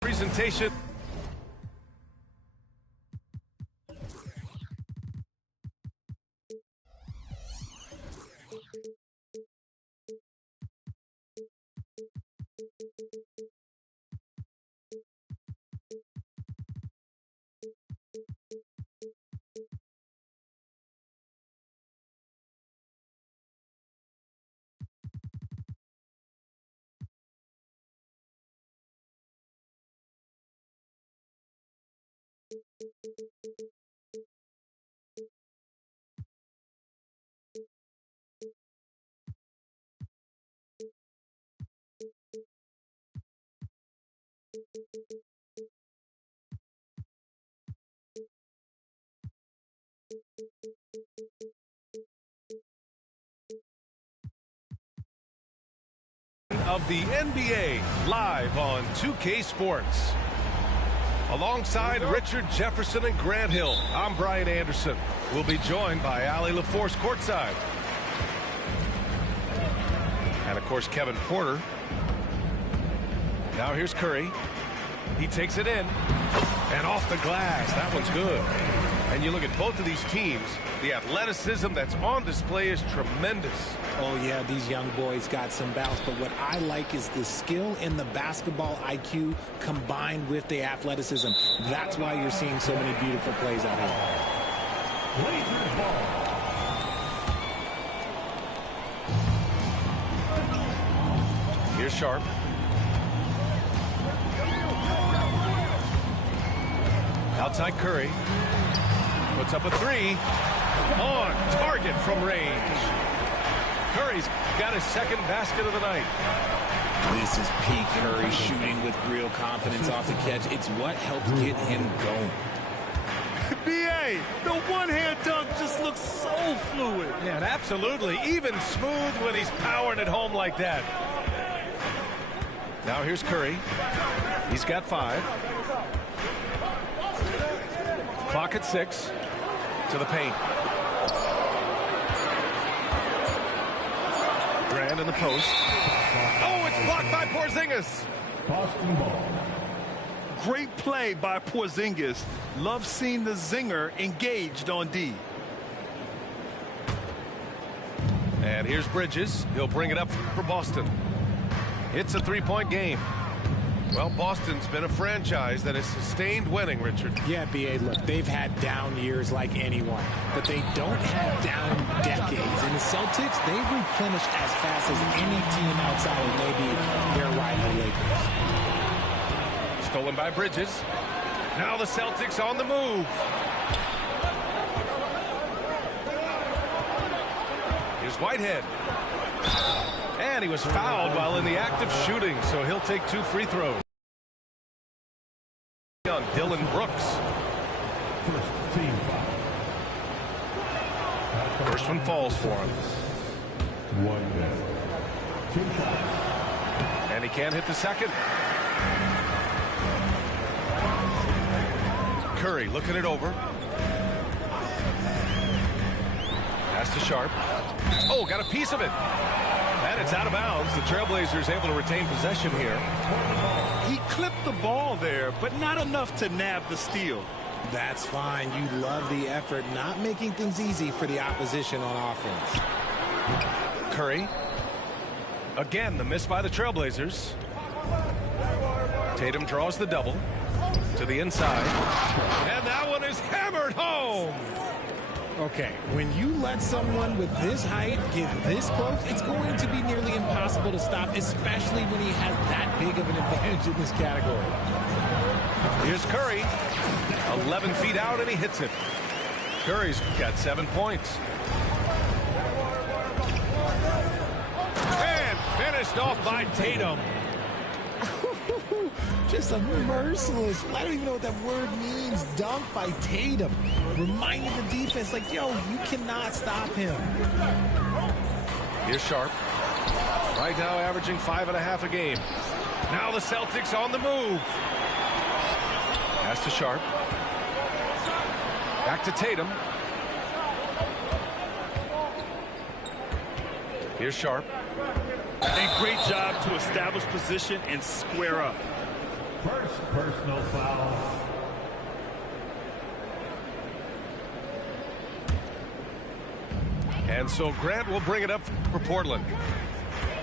Presentation. Of the NBA live on 2K Sports. Alongside Richard Jefferson and Grant Hill, I'm Brian Anderson. We'll be joined by Ali LaForce courtside. And of course, Kevin Porter. Now here's Curry. He takes it in. And off the glass. That one's good. And you look at both of these teams, the athleticism that's on display is tremendous. Oh, yeah, these young boys got some bounce, but what I like is the skill and the basketball IQ combined with the athleticism. That's why you're seeing so many beautiful plays out here. Here's Sharp. Outside Curry. Puts up a three. On target from range. Curry's got his second basket of the night. This is peak Curry shooting with real confidence off the catch. It's what helped get him going. B.A., the one-hand dunk just looks so fluid. Yeah, and absolutely. Even smooth when he's powering it home like that. Now here's Curry. He's got 5. Clock at 6. To the paint. Grant in the post. Oh, it's blocked by Porzingis. Boston ball. Great play by Porzingis. Love seeing the zinger engaged on D. And here's Bridges. He'll bring it up for Boston. It's a three-point game. Well, Boston's been a franchise that has sustained winning, Richard. Yeah, B.A., look, they've had down years like anyone, but they don't have down decades. And the Celtics, they replenish as fast as any team outside of maybe their rival Lakers. Stolen by Bridges. Now the Celtics on the move. Here's Whitehead. And he was fouled while in the act of shooting, so he'll take 2 free throws. On Dylan Brooks. First one falls for him. And he can't hit the second. Curry looking it over. Pass to Sharp. Oh, got a piece of it. And it's out of bounds. The Trailblazers able to retain possession here. He clipped the ball there, but not enough to nab the steal. That's fine. You love the effort, not making things easy for the opposition on offense. Curry Again, the miss by the Trailblazers. Tatum draws the double to the inside. And that one is hammered home. Okay, when you let someone with this height get this close, it's going to be nearly impossible to stop, especially when he has that big of an advantage in this category. Here's Curry. 11 feet out, and he hits it. Curry's got 7 points. And finished off by Tatum. Just a merciless, I don't even know what that word means, dunk by Tatum. Reminding the defense, like, yo, you cannot stop him. Here's Sharp. Right now averaging 5.5 a game. Now the Celtics on the move. Pass to Sharp. Back to Tatum. Here's Sharp. A great job to establish position and square up. First personal foul. And so Grant will bring it up for Portland.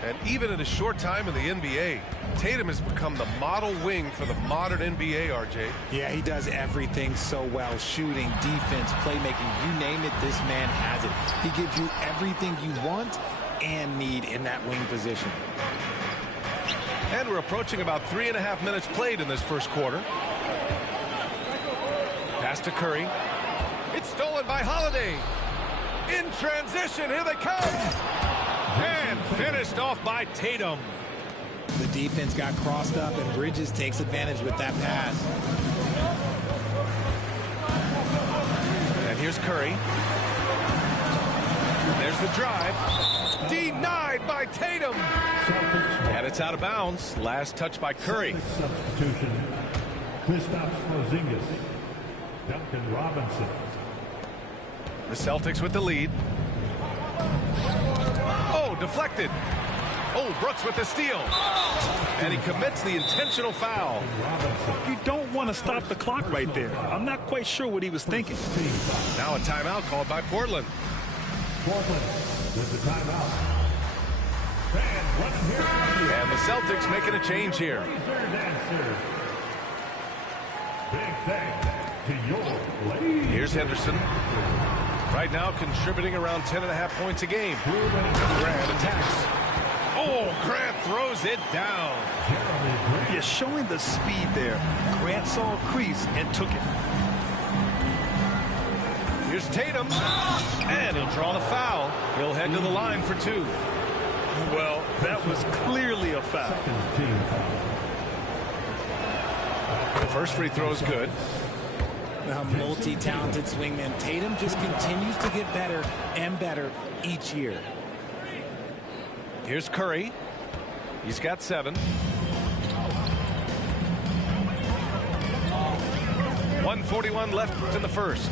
And even in a short time in the NBA, Tatum has become the model wing for the modern NBA, RJ. Yeah, he does everything so well. Shooting, defense, playmaking, you name it, this man has it. He gives you everything you want and need in that wing position. And we're approaching about 3.5 minutes played in this first quarter. Pass to Curry. It's stolen by Holiday. In transition, here they come. And finished off by Tatum. The defense got crossed up, and Bridges takes advantage with that pass. And here's Curry. There's the drive. Denied by Tatum. And it's out of bounds. Last touch by Curry. Substitution. Kristaps Porzingis. Duncan Robinson. The Celtics with the lead. Oh, deflected. Oh, Brooks with the steal. And he commits the intentional foul. You don't want to stop the clock right there. I'm not quite sure what he was thinking. Now a timeout called by Portland. Portland with the timeout. Fans running here. And the Celtics making a change here. Big thanks to your ladies. Here's Henderson. Right now contributing around 10.5 points a game. Grant attacks. Oh, Grant throws it down. Yeah, showing the speed there. Grant saw a crease and took it. Here's Tatum. And he'll draw the foul. He'll head to the line for 2. Well, that was clearly a foul. Second team foul. The first free throw is good. A multi-talented swingman. Tatum just continues to get better and better each year. Here's Curry. He's got 7. 1:41 left in the first.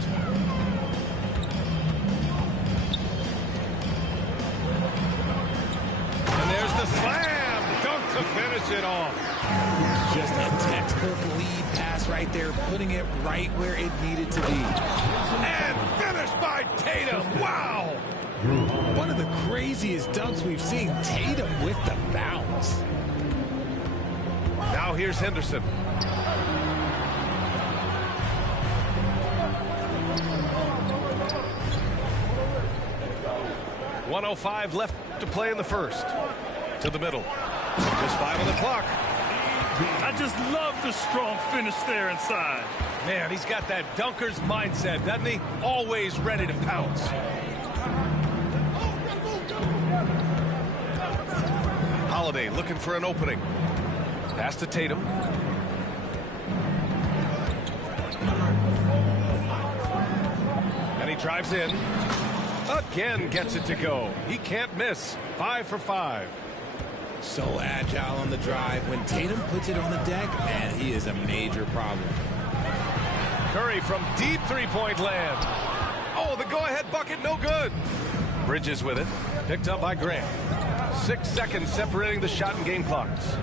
And there's the slam dunk to finish it off. Just a textbook lead pass right there, putting it right where it needed to be. And finished by Tatum. Wow. One of the craziest dunks we've seen. Tatum with the bounce. Now here's Henderson. .105 left to play in the first. To the middle. Just 5 on the clock. I just love the strong finish there inside. Man, he's got that dunker's mindset, doesn't he? Always ready to pounce. Holiday looking for an opening. Pass to Tatum. And he drives in. Again gets it to go. He can't miss. 5 for 5. So agile on the drive. When Tatum puts it on the deck, man, he is a major problem. Curry from deep three-point land. Oh, the go-ahead bucket, no good. Bridges with it. Picked up by Grant. 6 seconds separating the shot and game clocks.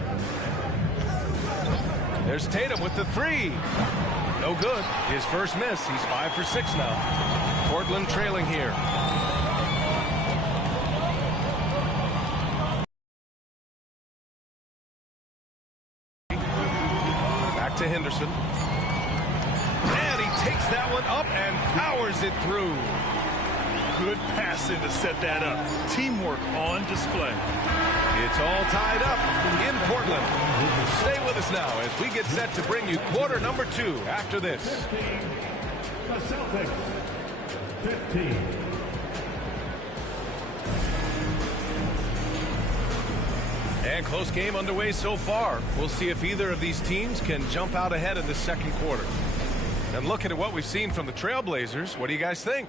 There's Tatum with the 3. No good. His first miss. He's 5 for 6 now. Portland trailing here. Henderson. And he takes that one up and powers it through. Good passing to set that up. Teamwork on display. It's all tied up in Portland. Stay with us now as we get set to bring you quarter number 2 after this. 15. The Celtics. 15. And close game underway so far. We'll see if either of these teams can jump out ahead in the second quarter. And looking at what we've seen from the Trailblazers, what do you guys think?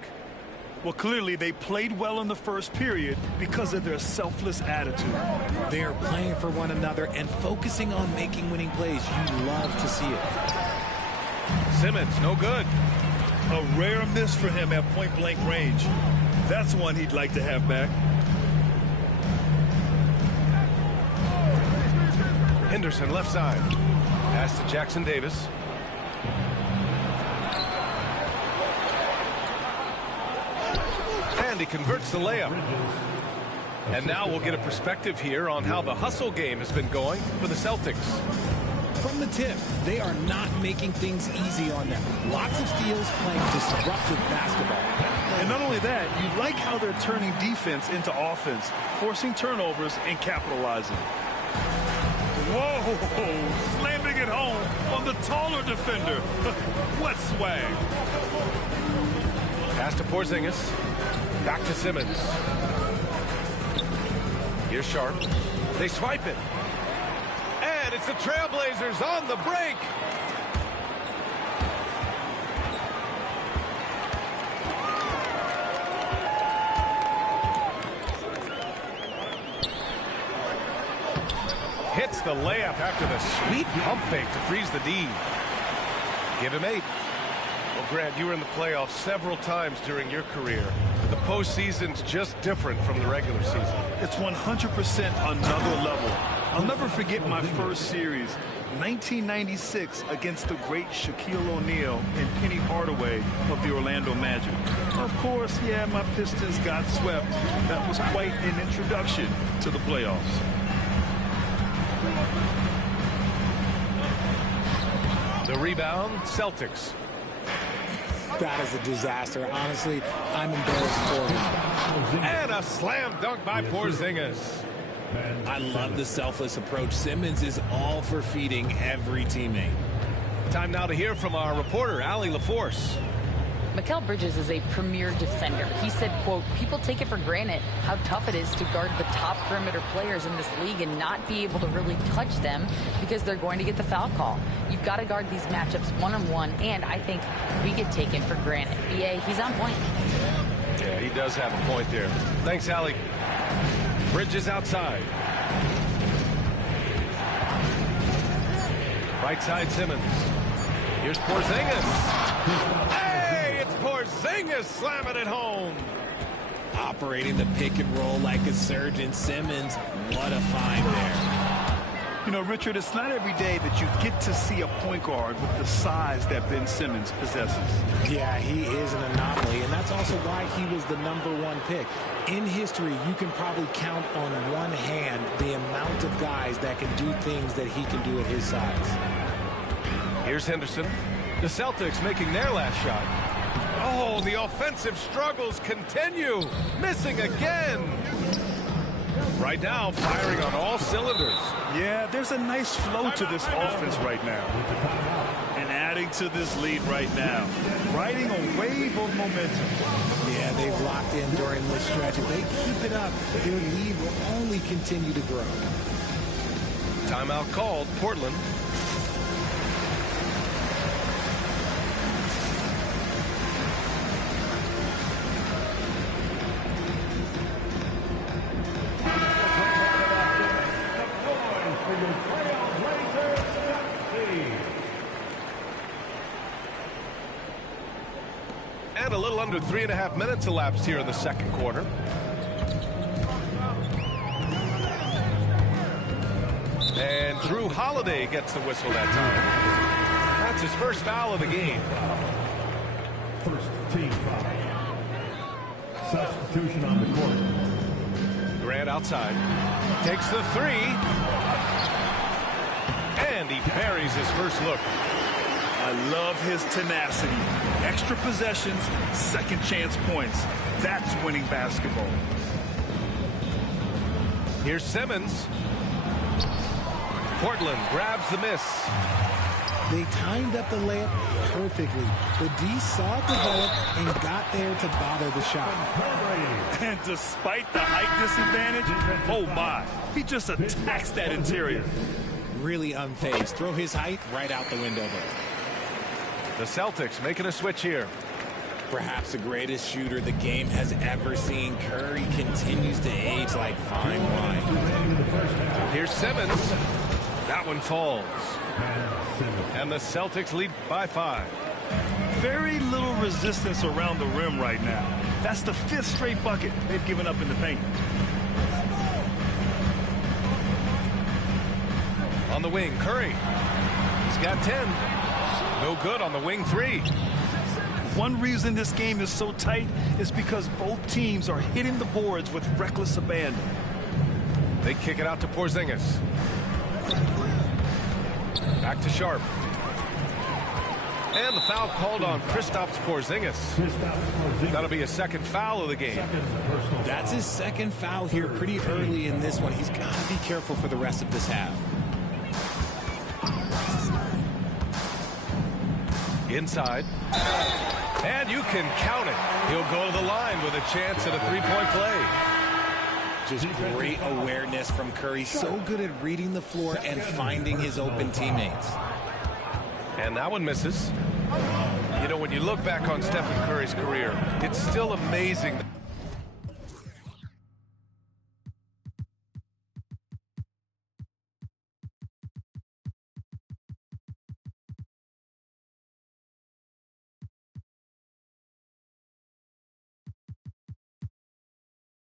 Well, clearly they played well in the first period because of their selfless attitude. They are playing for one another and focusing on making winning plays. You love to see it. Simmons, no good. A rare miss for him at point-blank range. That's one he'd like to have back. Henderson left side. Pass to Jackson Davis. And he converts the layup. And now we'll get a perspective here on how the hustle game has been going for the Celtics. From the tip, they are not making things easy on them. Lots of steals, playing disruptive basketball. And not only that, you like how they're turning defense into offense, forcing turnovers and capitalizing. Whoa, slamming it home on the taller defender. What swag. Pass to Porzingis. Back to Simmons. Here's Sharp. They swipe it. And it's the Trailblazers on the break. Hits the layup after the sweet pump fake to freeze the D. Give him 8. Well, Grant, you were in the playoffs several times during your career. The postseason's just different from the regular season. It's 100% another level. I'll never forget my first series, 1996, against the great Shaquille O'Neal and Penny Hardaway of the Orlando Magic. Of course, yeah, my Pistons got swept. That was quite an introduction to the playoffs. The rebound, Celtics. That is a disaster. Honestly, I'm embarrassed for him. And a slam dunk by Porzingis. I love the selfless approach. Simmons is all for feeding every teammate. Time now to hear from our reporter, Allie LaForce. Mikal Bridges is a premier defender. He said, quote, people take it for granted how tough it is to guard the top perimeter players in this league and not be able to really touch them because they're going to get the foul call. You've got to guard these matchups one-on-one, and I think we get taken for granted. BA, he's on point. Yeah, he does have a point there. Thanks, Allie. Bridges outside. Right side, Simmons. Here's Porzingis. Hey, it's Porzingis slamming it home. Operating the pick and roll like a surgeon. Simmons, what a find there. You know, Richard, it's not every day that you get to see a point guard with the size that Ben Simmons possesses. Yeah, he is an anomaly, and that's also why he was the #1 pick. In history, you can probably count on one hand the amount of guys that can do things that he can do at his size. Here's Henderson. The Celtics making their last shot. Oh, the offensive struggles continue. Missing again. Right now, firing on all cylinders. Yeah, there's a nice flow to this offense right now. And adding to this lead right now. Riding a wave of momentum. Yeah, they've locked in during this stretch. If they keep it up, their lead will only continue to grow. Timeout called, Portland. And a little under 3.5 minutes elapsed here in the second quarter. And Drew Holiday gets the whistle that time. That's his first foul of the game. First team foul. Substitution on the court. Grant outside. Takes the 3. And he buries his first look. I love his tenacity. Extra possessions, second chance points. That's winning basketball. Here's Simmons. Portland grabs the miss. They timed up the layup perfectly. The D saw it develop and got there to bother the shot. And despite the height disadvantage, oh my, he just attacks that interior. Really unfazed. Throw his height right out the window there. The Celtics making a switch here. Perhaps the greatest shooter the game has ever seen. Curry continues to age like fine wine. Here's Simmons. That one falls. And the Celtics lead by 5. Very little resistance around the rim right now. That's the 5th straight bucket they've given up in the paint. On the wing, Curry. He's got 10. No good on the wing 3. One reason this game is so tight is because both teams are hitting the boards with reckless abandon. They kick it out to Porzingis. Back to Sharp. And the foul called on Kristaps Porzingis. That'll be a second foul of the game. That's his second foul here pretty early in this one. He's got to be careful for the rest of this half. Inside. And you can count it. He'll go to the line with a chance at a three-point play. Just great awareness from Curry. So good at reading the floor and finding his open teammates. And that one misses. You know, when you look back on Stephen Curry's career, it's still amazing.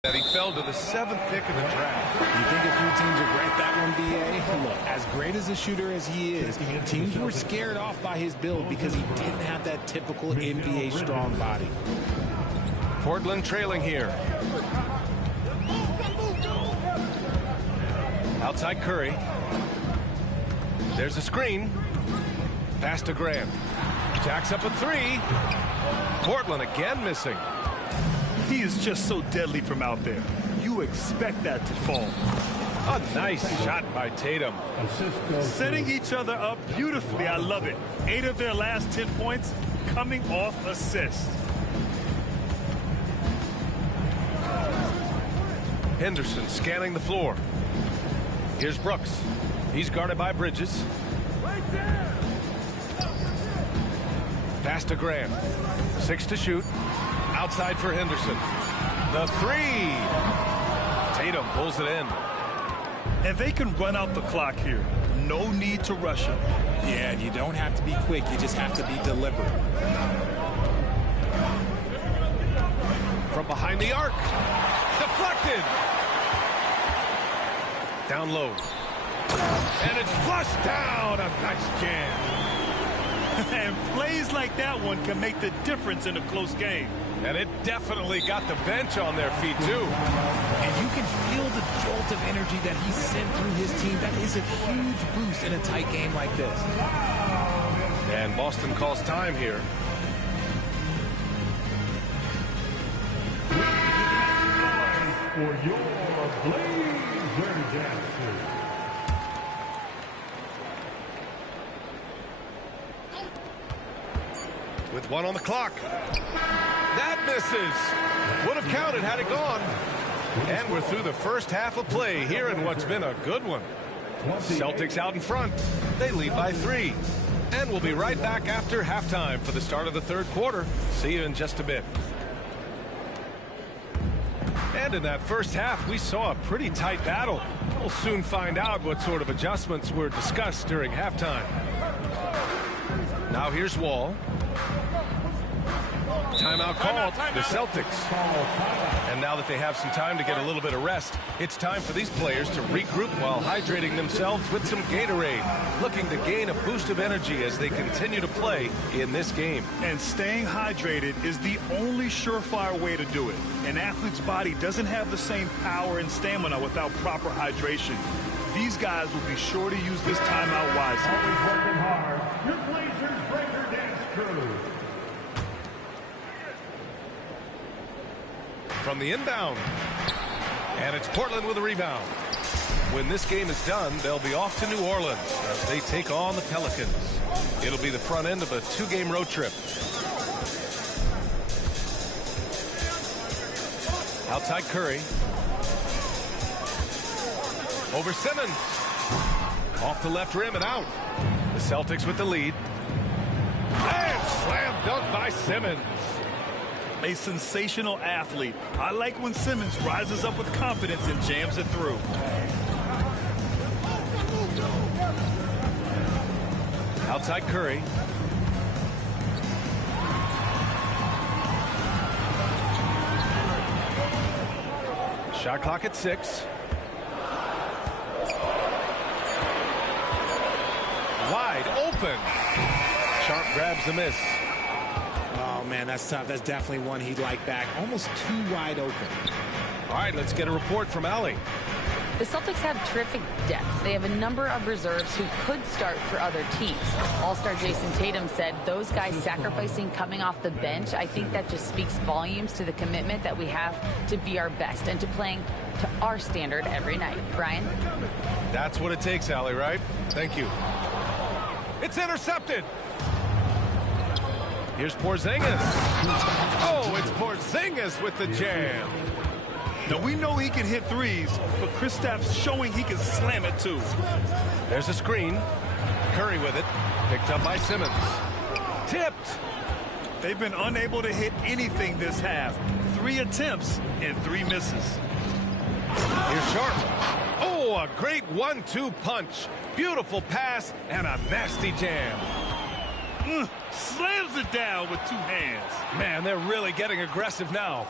That he fell to the 7th pick in the draft. You think a few teams would grant that one, B.A.? Look, as great as a shooter as he is, teams were scared off by his build because he didn't have that typical NBA strong body. Portland trailing here. Outside Curry. There's a screen. Pass to Grant. Jacks up a 3. Portland again missing. He is just so deadly from out there. You expect that to fall. A nice shot by Tatum. Setting each other up beautifully. I love it. 8 of their last 10 points coming off assists. Henderson scanning the floor. Here's Brooks. He's guarded by Bridges. Pass to Grant. 6 to shoot. Outside for Henderson. The 3. Tatum pulls it in. And they can run out the clock here. No need to rush him. Yeah, and you don't have to be quick. You just have to be deliberate. From behind the arc. Deflected. Down low. And it's flushed down. A nice jam. And plays like that one can make the difference in a close game. And it definitely got the bench on their feet, too. And you can feel the jolt of energy that he sent through his team. That is a huge boost in a tight game like this. And Boston calls time here. For your Blazers answer. With 1 on the clock. That misses. Would have counted had it gone. And we're through the first half of play here in what's been a good one. Celtics out in front. They lead by 3. And we'll be right back after halftime for the start of the third quarter. See you in just a bit. And in that first half, we saw a pretty tight battle. We'll soon find out what sort of adjustments were discussed during halftime. Now here's Wall. Timeout called. The Celtics. And now that they have some time to get a little bit of rest, it's time for these players to regroup while hydrating themselves with some Gatorade, looking to gain a boost of energy as they continue to play in this game. And staying hydrated is the only surefire way to do it. An athlete's body doesn't have the same power and stamina without proper hydration. These guys will be sure to use this timeout wisely. Always working hard. Your Blazers breakers. Curry. From the inbound. And it's Portland with a rebound. When this game is done, they'll be off to New Orleans as they take on the Pelicans. It'll be the front end of a 2-game road trip. Outside Curry. Over Simmons. Off the left rim and out. The Celtics with the lead. And slam dunk by Simmons. A sensational athlete. I like when Simmons rises up with confidence and jams it through. Outside Curry. Shot clock at 6. Wide open. Sharp grabs the miss. Oh, man, that's tough. That's definitely one he'd like back. Almost too wide open. All right, let's get a report from Allie. The Celtics have terrific depth. They have a number of reserves who could start for other teams. All-star Jason Tatum said those guys sacrificing coming off the bench, I think that just speaks volumes to the commitment that we have to be our best and to playing to our standard every night. Brian? That's what it takes, Allie, right? Thank you. It's intercepted. Here's Porzingis. Oh, it's Porzingis with the jam. Now, we know he can hit threes, but Kristaps showing he can slam it too. There's a screen. Curry with it. Picked up by Simmons. Tipped. They've been unable to hit anything this half. 3 attempts and 3 misses. Here's Sharp. Oh, a great 1-2 punch. Beautiful pass and a nasty jam. Slams it down with 2 hands. Man, they're really getting aggressive now.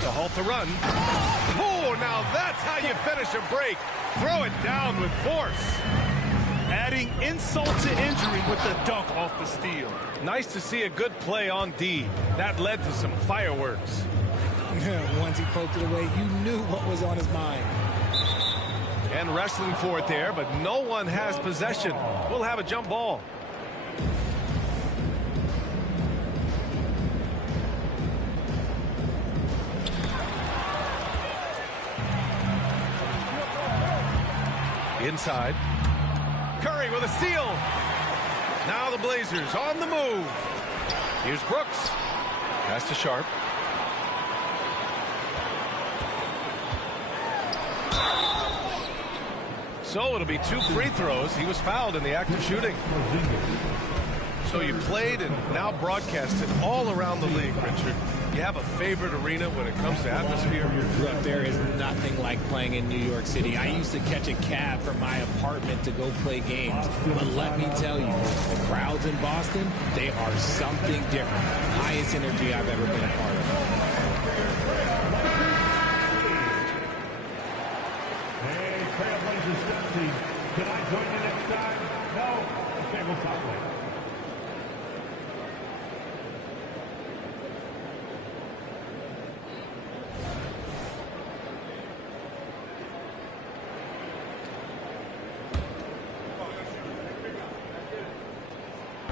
To halt the run. Oh, now that's how you finish a break. Throw it down with force. Adding insult to injury with the dunk off the steal. Nice to see a good play on D. That led to some fireworks. Once he poked it away, you knew what was on his mind. And wrestling for it there, but no one has possession. We'll have a jump ball. Inside. Curry with a steal. Now the Blazers on the move. Here's Brooks. Pass to Sharp. So it'll be 2 free throws. He was fouled in the act of shooting. So you played and now broadcasted all around the league, Richard. You have a favorite arena when it comes to atmosphere? Look, there is nothing like playing in New York City. I used to catch a cab from my apartment to go play games. But let me tell you, the crowds in Boston, they are something different. Highest energy I've ever been a part of. Hey, Trailblazers step team. Can I join you next time? No? Okay, we'll talk later.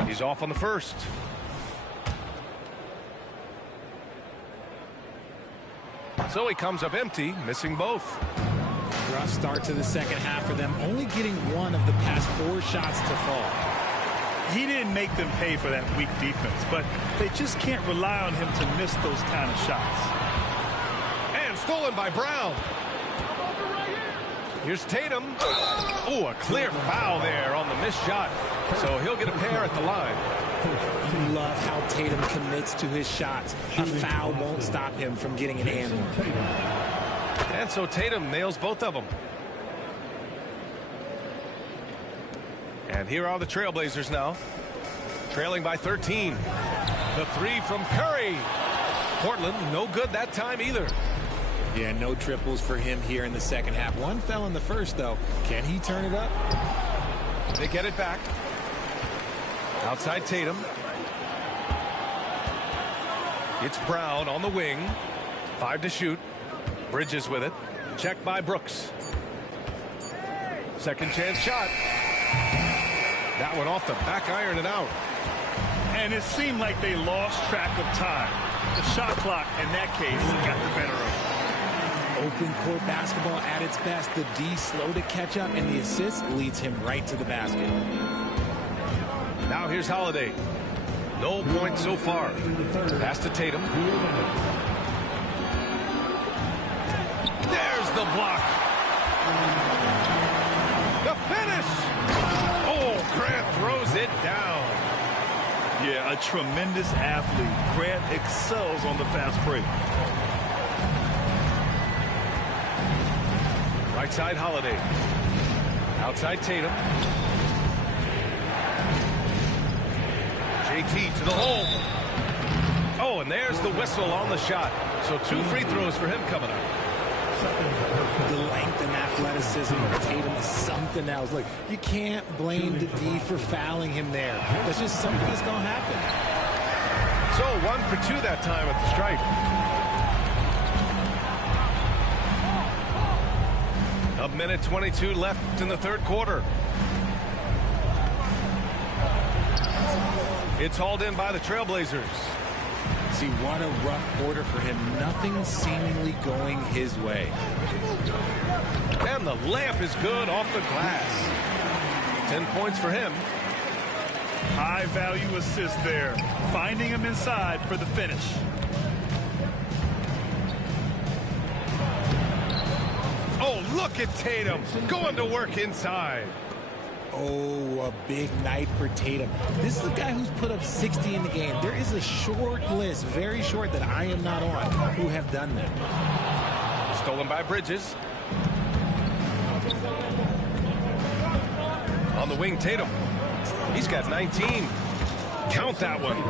He's off on the first. So he comes up empty, missing both. Rough start to the second half for them, only getting 1 of the past 4 shots to fall. He didn't make them pay for that weak defense, but they just can't rely on him to miss those kind of shots. And stolen by Brown. Here's Tatum. Oh, a clear foul there on the missed shot. So he'll get a pair at the line. You love how Tatum commits to his shots. A foul won't stop him from getting an and one. And so Tatum nails both of them. And here are the Trailblazers now. Trailing by 13. The 3 from Curry. Portland, no good that time either. Yeah, no triples for him here in the second half. 1 fell in the first, though. Can he turn it up? They get it back. Outside Tatum. It's Brown on the wing. 5 to shoot. Bridges with it. Checked by Brooks. Second chance shot. That one off the back iron and out. And it seemed like they lost track of time. The shot clock, in that case, got the better of it. Open court basketball at its best. The D slow to catch up, and the assist leads him right to the basket. Now here's Holiday. No points so far. Pass to Tatum. There's the block. The finish. Oh, Grant throws it down. Yeah, a tremendous athlete. Grant excels on the fast break. Right side Holiday. Outside Tatum. JT to the hole. Oh, and there's the whistle on the shot. So 2 free throws for him coming up. The length and athleticism of Tatum is something else. Look, you can't blame the D for fouling him there. That's just something that's going to happen. So 1 for 2 that time at the stripe. A minute 22 left in the third quarter. It's hauled in by the Trailblazers. See, what a rough quarter for him. Nothing seemingly going his way. And the layup is good off the glass. 10 points for him. High value assist there. Finding him inside for the finish. Oh, look at Tatum going to work inside. Oh, a big night for Tatum. This is a guy who's put up 60 in the game. There is a short list, very short, that I am not on, who have done that. Stolen by Bridges. On the wing, Tatum. He's got 19. Count that one.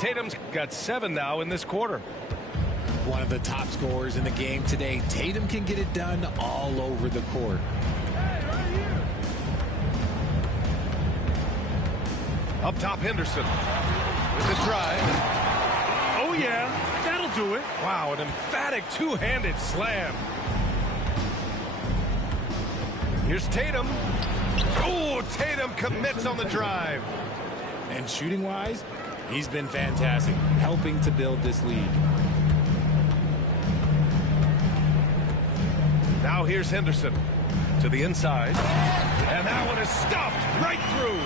Tatum's got 7 now in this quarter. One of the top scorers in the game today. Tatum can get it done all over the court. Up top, Henderson with the drive. Oh, yeah, that'll do it. Wow, an emphatic two-handed slam. Here's Tatum. Oh, Tatum commits on the drive. And shooting-wise, he's been fantastic, helping to build this lead. Now here's Henderson to the inside. And that one is stuffed right through.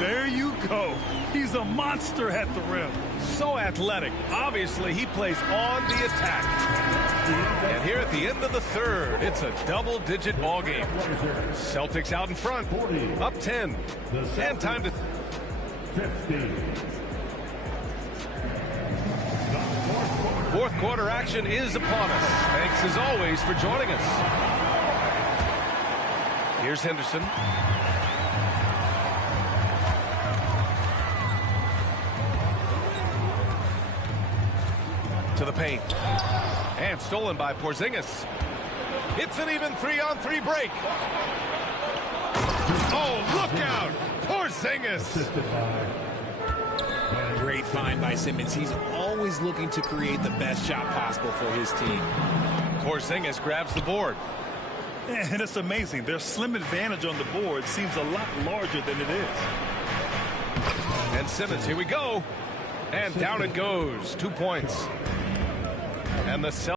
There you go. He's a monster at the rim. So athletic. Obviously, he plays on the attack. And here at the end of the third, it's a double-digit ball game. Celtics out in front, up 10. And time to... 50. Fourth quarter action is upon us. Thanks, as always, for joining us. Here's Henderson. To the paint. And stolen by Porzingis. It's an even 3-on-3 break. Oh, look out! Porzingis! Great find by Simmons. He's always looking to create the best shot possible for his team. Porzingis grabs the board. And it's amazing. Their slim advantage on the board seems a lot larger than it is. And Simmons, here we go. And down it goes. 2 points. And the